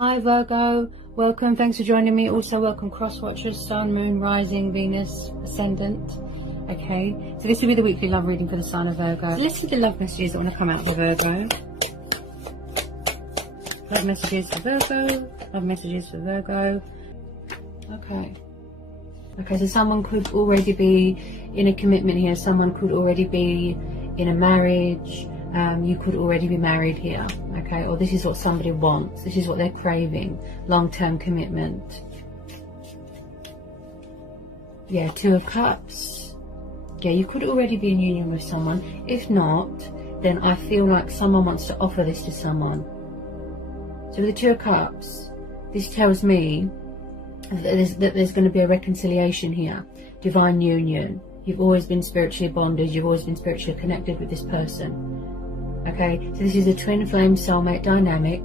Hi Virgo, welcome, thanks for joining me. Also welcome cross watchers, sun, moon, rising, Venus, ascendant. Okay, so this will be the weekly love reading for the sign of Virgo. So let's see the love messages that want to come out for Virgo. Love messages for Virgo, love messages for Virgo. Okay, so someone could already be in a commitment here. Someone could already be in a marriage. You could already be married here, okay? Or this is what somebody wants. This is what they're craving, long-term commitment. Yeah, Two of Cups. Yeah, you could already be in union with someone. If not, then I feel like someone wants to offer this to someone. So with the Two of Cups, this tells me that there's going to be a reconciliation here, divine union. You've always been spiritually bonded. You've always been spiritually connected with this person. Okay, so this is a twin flame soulmate dynamic.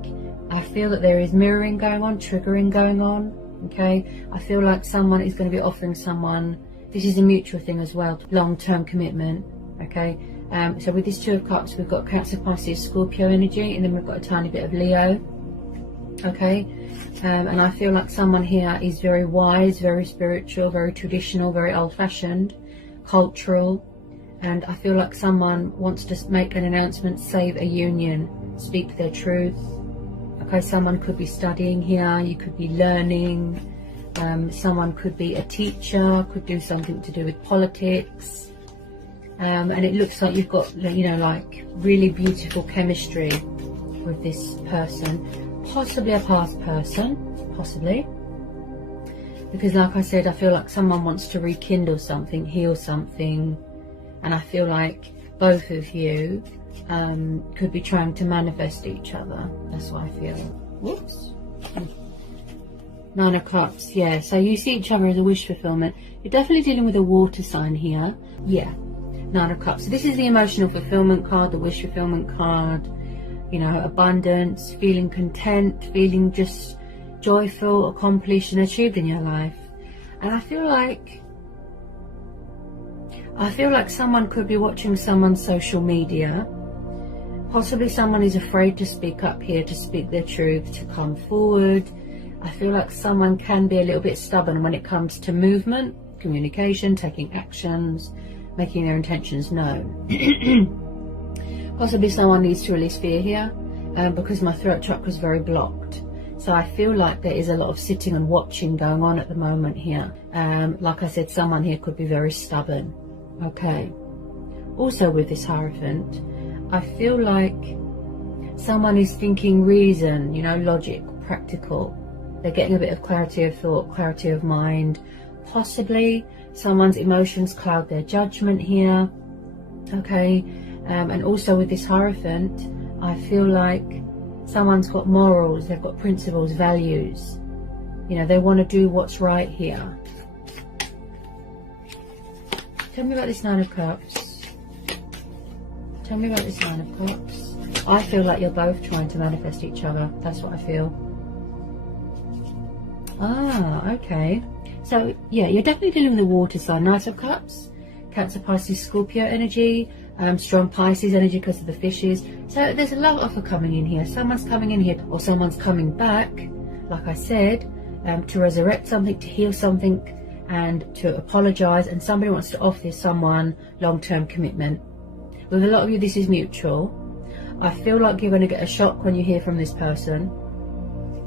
I feel that there is mirroring going on, triggering going on. Okay, I feel like someone is going to be offering someone, this is a mutual thing as well, long-term commitment. Okay, so with this Two of Cups, we've got Cancer, Pisces, Scorpio energy, and then we've got a tiny bit of Leo. Okay, and I feel like someone here is very wise, very spiritual, very traditional, very old-fashioned, cultural. And I feel like someone wants to make an announcement, save a union, speak their truth. Okay, someone could be studying here, you could be learning, someone could be a teacher, could do something to do with politics. And it looks like you've got, you know, like really beautiful chemistry with this person. Possibly a past person, possibly. Because like I said, I feel like someone wants to rekindle something, heal something. And I feel like both of you could be trying to manifest each other. That's what I feel. Whoops. Nine of Cups. Yeah, so you see each other as a wish fulfillment. You're definitely dealing with a water sign here. Yeah, Nine of Cups. So this is the emotional fulfillment card, the wish fulfillment card. You know, abundance, feeling content, feeling just joyful, accomplished and achieved in your life. And I feel like someone could be watching someone's social media. Possibly someone is afraid to speak up here, to speak their truth, to come forward. I feel like someone can be a little bit stubborn when it comes to movement, communication, taking actions, making their intentions known. Possibly someone needs to release fear here, because my throat chakra is very blocked. So I feel like there is a lot of sitting and watching going on at the moment here. Like I said, someone here could be very stubborn. Okay, also with this Hierophant, I feel like someone is thinking reason, you know, logic, practical. They're getting a bit of clarity of thought, clarity of mind. Possibly someone's emotions cloud their judgment here. Okay, and also with this Hierophant, I feel like someone's got morals, they've got principles, values. You know, they want to do what's right here. Tell me about this Nine of Cups. Tell me about this Nine of Cups. I feel like you're both trying to manifest each other. That's what I feel. Ah, okay. So, yeah, you're definitely dealing with the water sign. Knight of Cups, Cancer, Pisces, Scorpio energy, strong Pisces energy because of the fishes. So there's a love offer coming in here. Someone's coming in here, or someone's coming back, like I said, to resurrect something, to heal something, and to apologize, and somebody wants to offer someone long-term commitment. With a lot of you, this is mutual. I feel like you're going to get a shock when you hear from this person.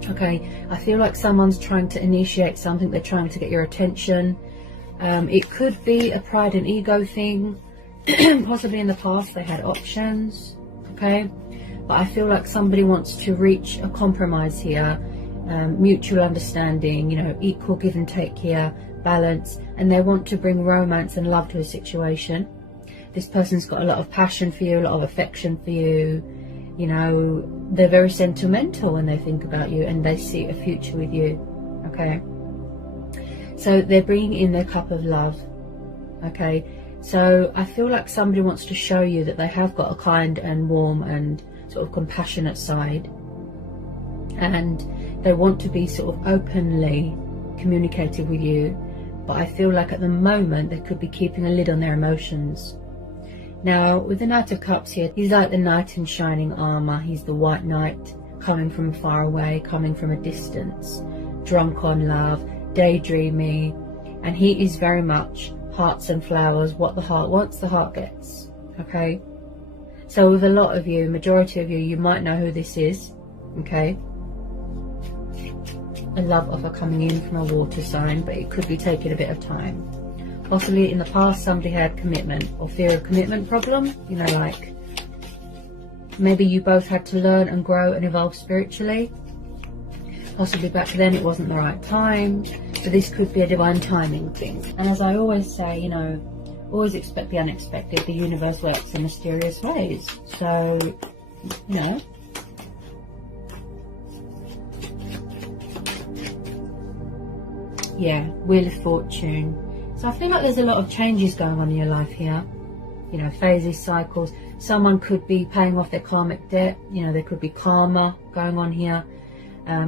Okay, I feel like someone's trying to initiate something. They're trying to get your attention. It could be a pride and ego thing. Possibly in the past they had options. Okay, but I feel like somebody wants to reach a compromise here, mutual understanding, you know, equal give and take here, balance, and they want to bring romance and love to a situation. This person's got a lot of passion for you, a lot of affection for you. You know, they're very sentimental when they think about you, and they see a future with you. Okay, so they're bringing in their cup of love. Okay, so I feel like somebody wants to show you that they have got a kind and warm and sort of compassionate side, and they want to be sort of openly communicative with you. But I feel like at the moment they could be keeping a lid on their emotions. Now with the Knight of Cups here, he's like the knight in shining armor. He's the white knight coming from far away, coming from a distance, drunk on love, daydreamy, and he is very much hearts and flowers. What the heart wants, the heart gets. Okay, so with a lot of you, majority of you, you might know who this is. Okay, a love offer coming in from a water sign, but it could be taking a bit of time. Possibly in the past somebody had commitment or fear of commitment problem, you know, like maybe you both had to learn and grow and evolve spiritually. Possibly back then it wasn't the right time, so this could be a divine timing thing. And as I always say, you know, always expect the unexpected. The universe works in mysterious ways, so, you know. Yeah, Wheel of Fortune. So I feel like there's a lot of changes going on in your life here. You know, phases, cycles. Someone could be paying off their karmic debt. You know, there could be karma going on here.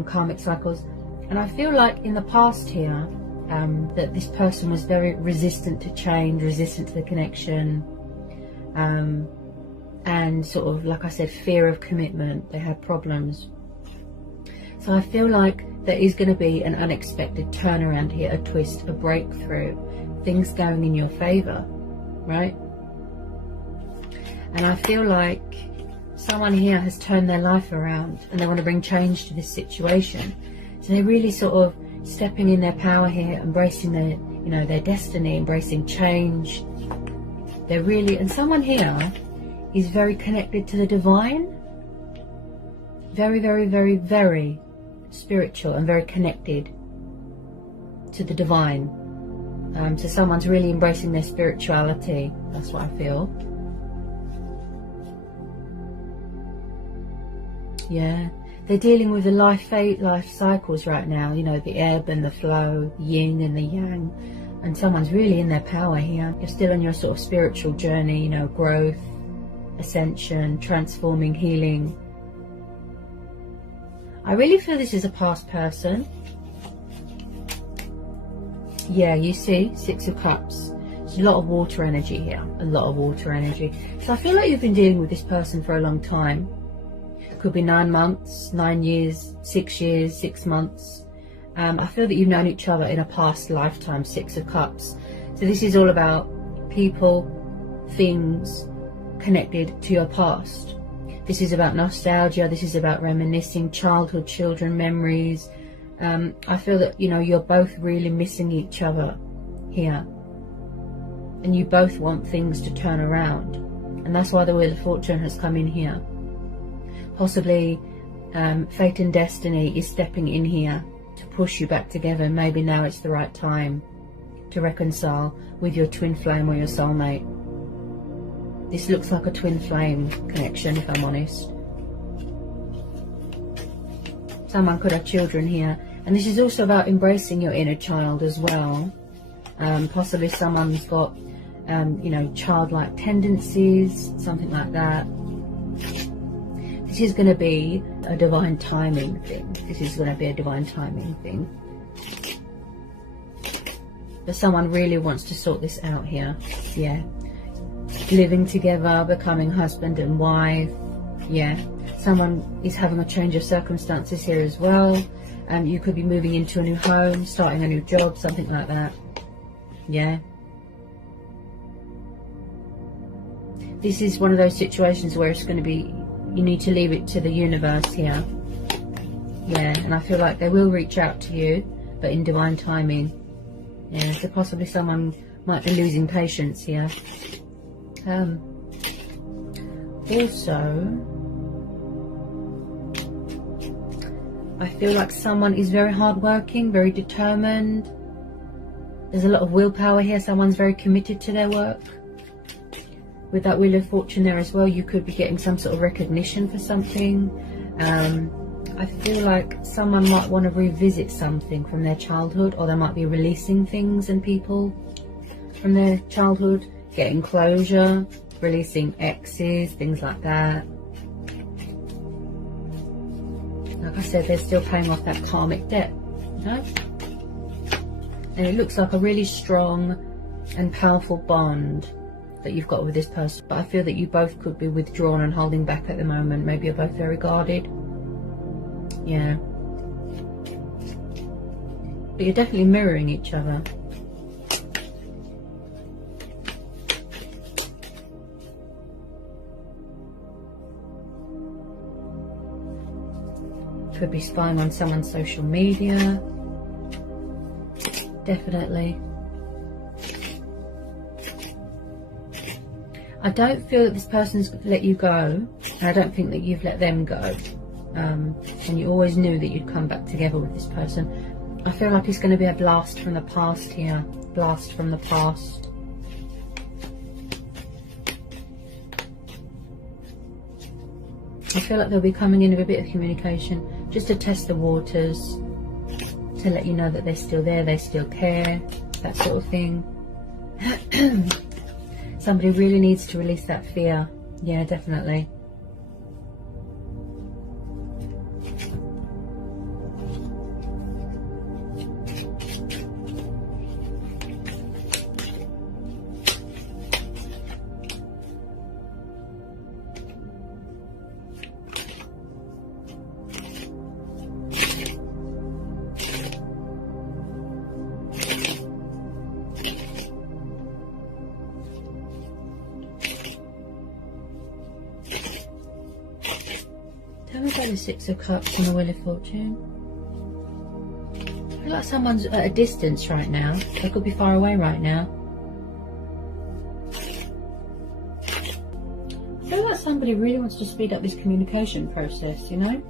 Karmic cycles. And I feel like in the past here, that this person was very resistant to change, resistant to the connection. And sort of, like I said, fear of commitment. They had problems. So I feel like there is going to be an unexpected turnaround here, a twist, a breakthrough, things going in your favor, right? And I feel like someone here has turned their life around and they want to bring change to this situation. So they're really sort of stepping in their power here, embracing their, you know, their destiny, embracing change. They're really, and someone here is very connected to the divine. Very, very, very, very spiritual and very connected to the divine. So someone's really embracing their spirituality. That's what I feel. Yeah, they're dealing with the life cycles right now. You know, the ebb and the flow, yin and the yang. And someone's really in their power here. You're still on your sort of spiritual journey. You know, growth, ascension, transforming, healing. I really feel this is a past person. Yeah, you see, Six of Cups. There's a lot of water energy here. A lot of water energy. So I feel like you've been dealing with this person for a long time. It could be 9 months, 9 years, 6 years, 6 months. I feel that you've known each other in a past lifetime, Six of Cups. So this is all about people, things connected to your past. This is about nostalgia. This is about reminiscing, childhood, children, memories. I feel that, you know, you're both really missing each other here. And you both want things to turn around. And that's why the Wheel of Fortune has come in here. Possibly fate and destiny is stepping in here to push you back together. Maybe now it's the right time to reconcile with your twin flame or your soulmate. This looks like a twin flame connection, if I'm honest. Someone could have children here. And this is also about embracing your inner child as well. Possibly someone's got, you know, childlike tendencies, something like that. This is going to be a divine timing thing. This is going to be a divine timing thing. But someone really wants to sort this out here. Yeah. Living together, becoming husband and wife. Yeah. Someone is having a change of circumstances here as well. You could be moving into a new home, starting a new job, something like that. Yeah. This is one of those situations where it's going to be, you need to leave it to the universe here. Yeah, and I feel like they will reach out to you, but in divine timing. Yeah, so possibly someone might be losing patience here. Also, I feel like someone is very hardworking, very determined. There's a lot of willpower here. Someone's very committed to their work. With that Wheel of Fortune there as well, you could be getting some sort of recognition for something. I feel like someone might want to revisit something from their childhood, or they might be releasing things and people from their childhood, getting closure, releasing exes, things like that. Like I said, they're still paying off that karmic debt, you know? And it looks like a really strong and powerful bond that you've got with this person. But I feel that you both could be withdrawn and holding back at the moment. Maybe you're both very guarded. Yeah. But you're definitely mirroring each other. Could be spying on someone's social media. Definitely. I don't feel that this person's let you go. And I don't think that you've let them go. And you always knew that you'd come back together with this person. I feel like it's going to be a blast from the past here. Blast from the past. I feel like they'll be coming in with a bit of communication just to test the waters, to let you know that they're still there, they still care, that sort of thing. Somebody really needs to release that fear. Yeah, definitely. Tell me about the Six of Cups and the Wheel of Fortune. I feel like someone's at a distance right now. They could be far away right now. I feel like somebody really wants to speed up this communication process, you know?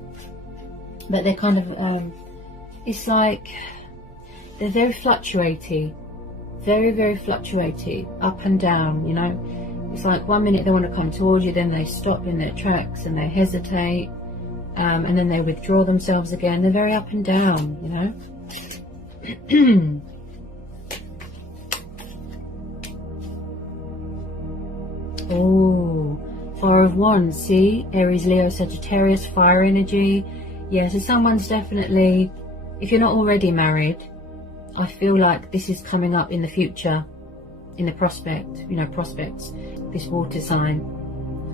But they're kind of, it's like they're very fluctuating. Very, very fluctuating. Up and down, you know? It's like 1 minute they want to come towards you, then they stop in their tracks and they hesitate. And then they withdraw themselves again. They're very up and down, you know. Oh, Four of Wands. See, Aries, Leo, Sagittarius, fire energy. Yeah, so someone's definitely, if you're not already married, I feel like this is coming up in the future, in the prospect, you know, prospects. This water sign.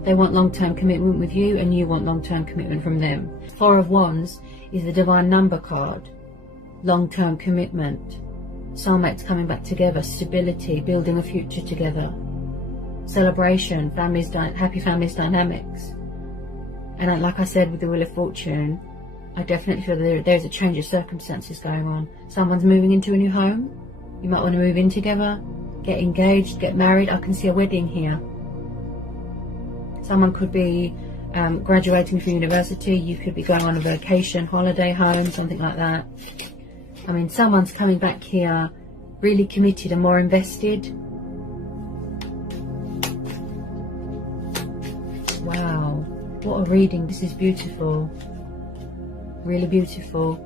They want long-term commitment with you and you want long-term commitment from them. Four of Wands is the divine number card. Long-term commitment. Soulmates coming back together. Stability. Building a future together. Celebration. Families, happy families dynamics. And like I said with the Wheel of Fortune, I definitely feel that there's a change of circumstances going on. Someone's moving into a new home. You might want to move in together. Get engaged. Get married. I can see a wedding here. Someone could be graduating from university. You could be going on a vacation, holiday home, something like that. I mean, someone's coming back here really committed and more invested. Wow, what a reading. This is beautiful. Really beautiful.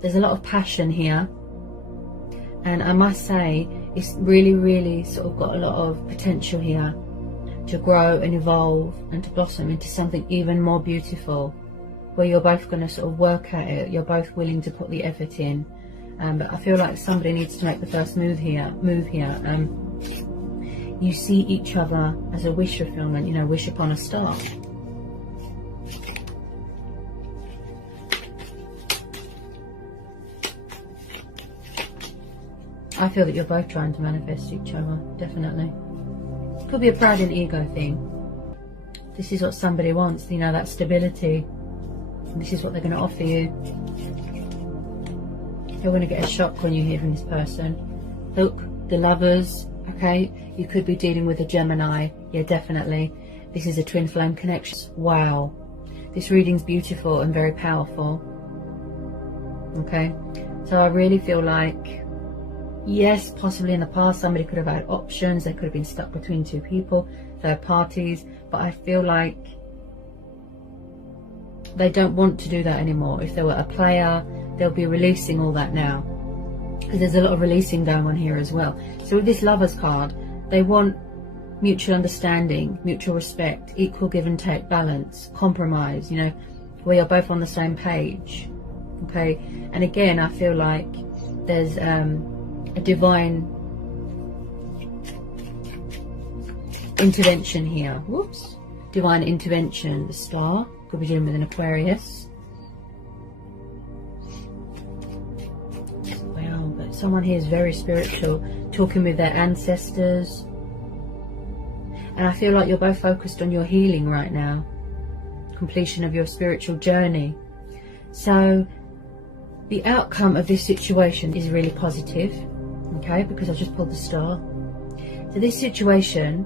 There's a lot of passion here. And I must say, it's really, really sort of got a lot of potential here to grow and evolve and to blossom into something even more beautiful, where you're both going to sort of work at it. You're both willing to put the effort in. But I feel like somebody needs to make the first move here. You see each other as a wish fulfillment, you know, wish upon a star. I feel that you're both trying to manifest each other, definitely. Could be a pride and ego thing. This is what somebody wants, you know, that stability. This is what they're going to offer you. You're going to get a shock when you hear from this person. Look, the Lovers, okay? You could be dealing with a Gemini. Yeah, definitely. This is a twin flame connection. Wow. This reading's beautiful and very powerful. Okay? So I really feel like, yes, possibly in the past somebody could have had options. They could have been stuck between two people, third parties. But I feel like they don't want to do that anymore. If they were a player, they'll be releasing all that now. Because there's a lot of releasing going on here as well. So with this Lovers card, they want mutual understanding, mutual respect, equal give and take, balance, compromise, you know, where you're both on the same page. Okay? And again, I feel like there's a divine intervention here. Whoops. divine intervention. The Star could be dealing with an Aquarius. Wow, but someone here is very spiritual, talking with their ancestors. And I feel like you're both focused on your healing right now, completion of your spiritual journey. So the outcome of this situation is really positive, okay, because I just pulled the Star. So this situation,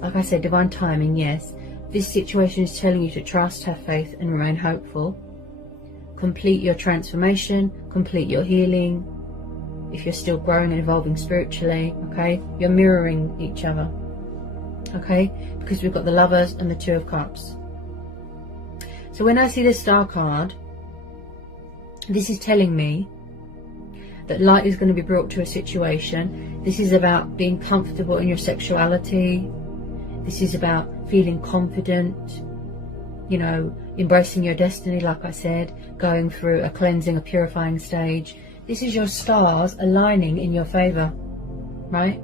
like I said, divine timing, yes. This situation is telling you to trust, have faith, and remain hopeful. Complete your transformation, complete your healing. If you're still growing and evolving spiritually, okay, you're mirroring each other, okay, because we've got the Lovers and the Two of Cups. So when I see the Star card, this is telling me that light is going to be brought to a situation. This is about being comfortable in your sexuality. This is about feeling confident, you know, embracing your destiny, like I said, going through a cleansing, a purifying stage. This is your stars aligning in your favor, right?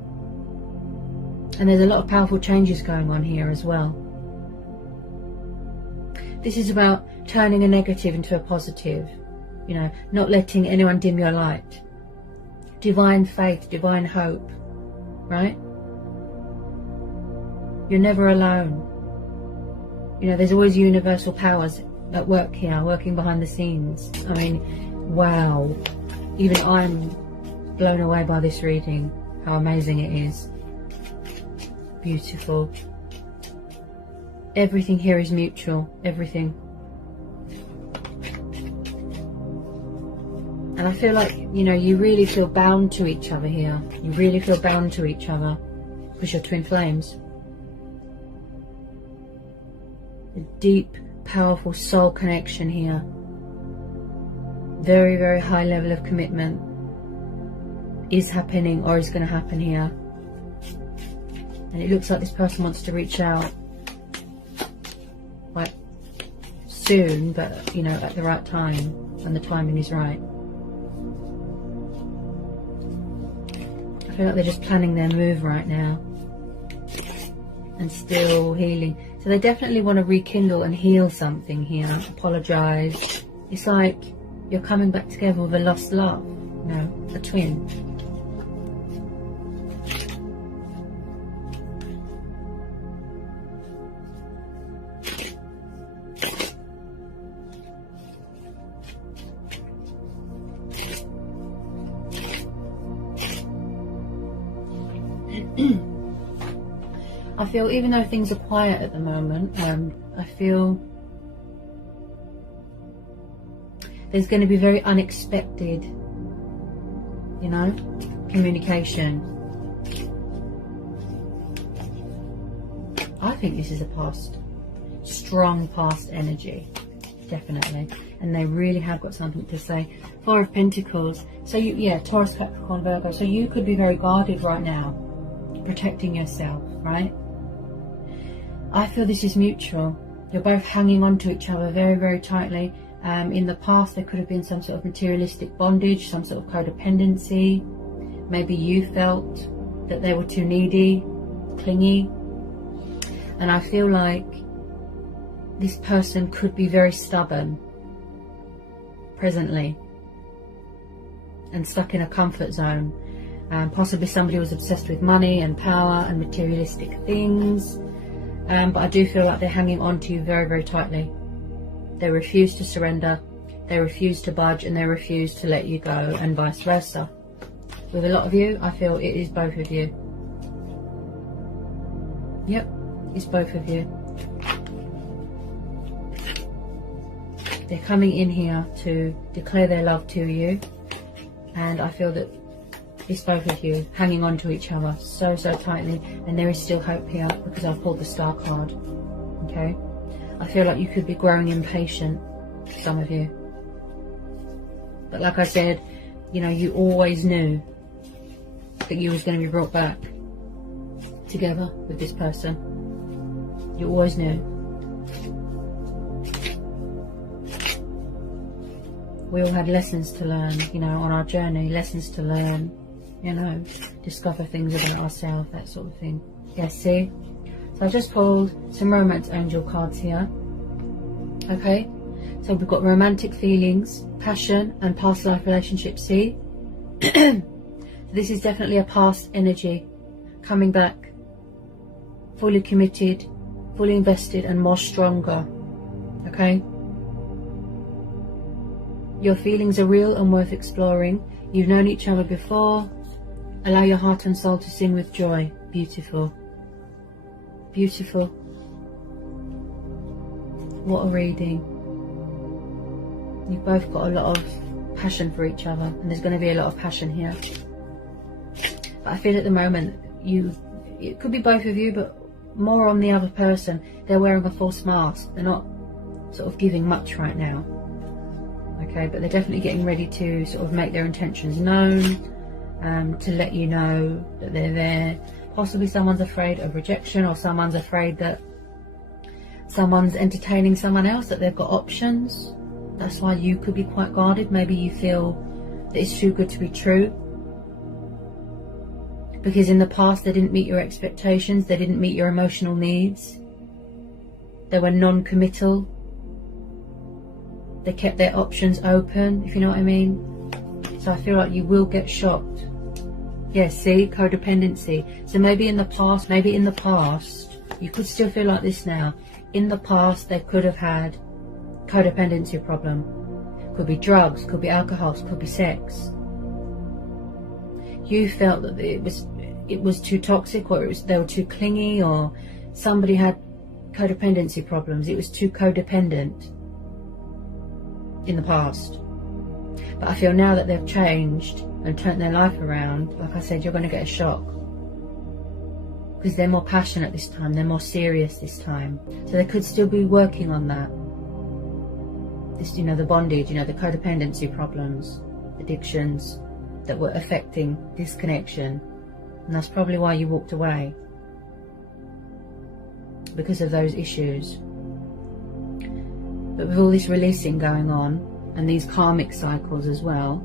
And there's a lot of powerful changes going on here as well. This is about turning a negative into a positive, you know, not letting anyone dim your light. Divine faith, divine hope, right? You're never alone. You know, there's always universal powers at work here, working behind the scenes. I mean, wow. Even I'm blown away by this reading, how amazing it is. Beautiful. Everything here is mutual, everything. And I feel like, you know, you really feel bound to each other here. You really feel bound to each other because you're twin flames. A deep, powerful soul connection here. Very, very high level of commitment is happening or is going to happen here. And it looks like this person wants to reach out quite soon, but, you know, at the right time, when the timing is right. I feel like they're just planning their move right now and still healing. So they definitely want to rekindle and heal something here, apologise. It's like you're coming back together with a lost love, you know, a twin. I feel, even though things are quiet at the moment, I feel there's going to be very unexpected, you know, communication. I think this is a past, strong past energy, definitely. And they really have got something to say. Four of Pentacles. So you, yeah, Taurus, Capricorn, Virgo. So you could be very guarded right now, protecting yourself, right? I feel this is mutual. You're both hanging on to each other very, very tightly. In the past, there could have been some sort of materialistic bondage, some sort of codependency. Maybe you felt that they were too needy, clingy. And I feel like this person could be very stubborn presently and stuck in a comfort zone. Possibly somebody was obsessed with money and power and materialistic things. But I do feel like they're hanging on to you very, very tightly. They refuse to surrender, they refuse to budge, and they refuse to let you go, and vice versa. With a lot of you, I feel it is both of you. Yep, it's both of you. They're coming in here to declare their love to you, and I feel that it's both of you hanging on to each other so, so tightly, and there is still hope here because I've pulled the Star card, okay? I feel like you could be growing impatient, some of you. But like I said, you know, you always knew that you was going to be brought back together with this person. You always knew. We all had lessons to learn, you know, on our journey, lessons to learn, you know, discover things about ourselves, that sort of thing. Yeah, see? So I just pulled some romance angel cards here. Okay, so we've got romantic feelings, passion, and past life relationships. See, this is definitely a past energy coming back, fully committed, fully invested, and more stronger. Okay, your feelings are real and worth exploring. You've known each other before. Allow your heart and soul to sing with joy. Beautiful. Beautiful. What a reading. You've both got a lot of passion for each other, and there's going to be a lot of passion here. But I feel at the moment, it could be both of you, but more on the other person. They're wearing a false mask. They're not sort of giving much right now. Okay, but they're definitely getting ready to sort of make their intentions known, to let you know that they're there. Possibly someone's afraid of rejection, or someone's afraid that someone's entertaining someone else, that they've got options. That's why you could be quite guarded. Maybe you feel that it's too good to be true, because in the past they didn't meet your expectations, they didn't meet your emotional needs, they were non-committal, they kept their options open, if you know what I mean. So I feel like you will get shocked. Yes, see, codependency. So maybe in the past, you could still feel like this now. In the past, they could have had codependency problem. Could be drugs, could be alcohol, could be sex. You felt that it was too toxic, or they were too clingy, or somebody had codependency problems. It was too codependent in the past. But I feel now that they've changed and turned their life around, like I said, you're going to get a shock, because they're more passionate this time, they're more serious this time. So they could still be working on that. This, you know, the bondage, you know, the codependency problems, addictions that were affecting this connection. And that's probably why you walked away, because of those issues. But with all this releasing going on, and these karmic cycles as well,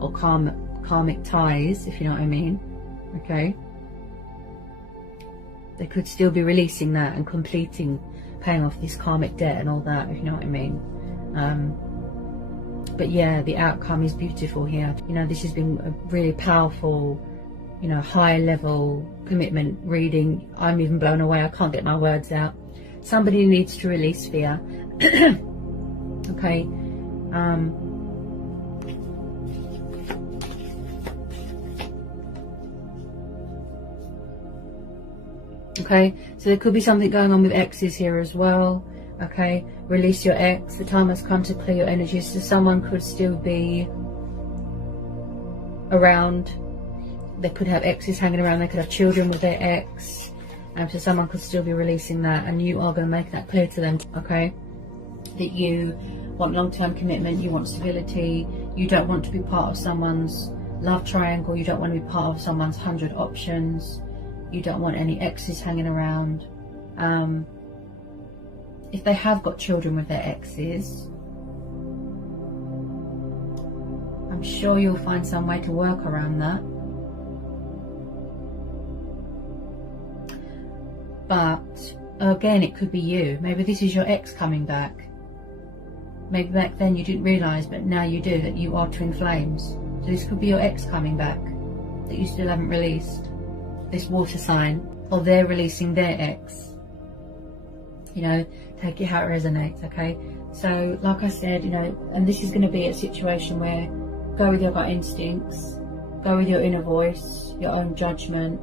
or karmic ties, if you know what I mean, okay, they could still be releasing that and completing, paying off this karmic debt and all that, if you know what I mean. But yeah, the outcome is beautiful here. You know, this has been a really powerful, you know, high level commitment reading. I'm even blown away. I can't get my words out. Somebody needs to release fear. Okay. Okay, so there could be something going on with exes here as well. Okay, release your ex. The time has come to clear your energies. So someone could still be around. They could have exes hanging around. They could have children with their ex. So someone could still be releasing that, and you are going to make that clear to them. Okay, that you want long-term commitment, you want stability, you don't want to be part of someone's love triangle, you don't want to be part of someone's 100 options, you don't want any exes hanging around. If they have got children with their exes, I'm sure you'll find some way to work around that. But again, it could be you. Maybe this is your ex coming back. Maybe back then you didn't realise, but now you do, that you are twin flames. So this could be your ex coming back that you still haven't released. This water sign, or they're releasing their ex. You know, take it how it resonates, okay? So, like I said, you know, and this is going to be a situation where go with your gut instincts, go with your inner voice, your own judgment,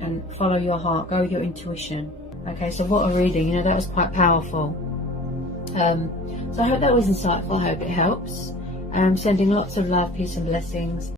and follow your heart, go with your intuition. Okay, so what a reading, you know, that was quite powerful. So I hope that was insightful, I hope it helps. Sending lots of love, peace and blessings.